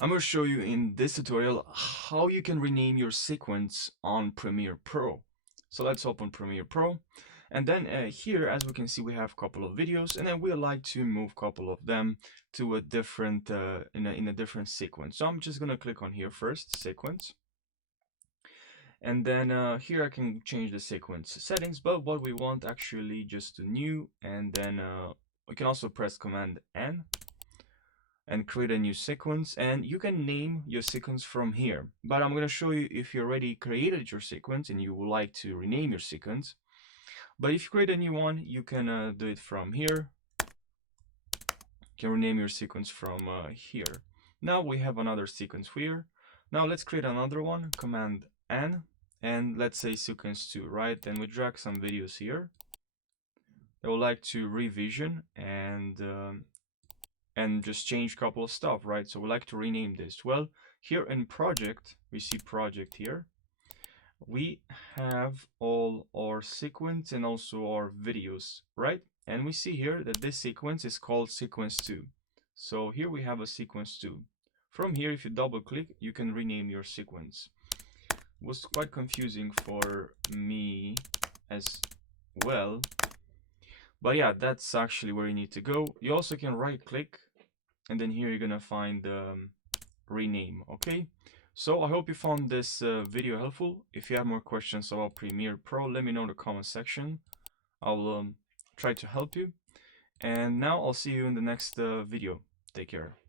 I'm going to show you in this tutorial how you can rename your sequence on Premiere Pro. So let's open Premiere Pro, and then here, as we can see, we have a couple of videos, and then we like to move a couple of them to a different in a different sequence. So I'm just going to click on here first, sequence, and then here I can change the sequence settings, but what we want actually just to new, and then we can also press Command N and create a new sequence, and you can name your sequence from here. But I'm going to show you if you already created your sequence and you would like to rename your sequence. But if you create a new one, you can do it from here. You can rename your sequence from here. Now we have another sequence here. Now let's create another one, Command N, and let's say sequence 2, right? And we drag some videos here. I would like to revision and just change a couple of stuff, right? So we like to rename this. Well, here in project, we see project here. We have all our sequence and also our videos, right? And we see here that this sequence is called sequence 2. So here we have a sequence 2. From here, if you double click, you can rename your sequence. It was quite confusing for me as well. But yeah, that's actually where you need to go. You also can right click, and then here you're gonna find rename. Okay, so I hope you found this video helpful. If you have more questions about Premiere Pro, let me know in the comment section. I'll try to help you, and now I'll see you in the next video. Take care.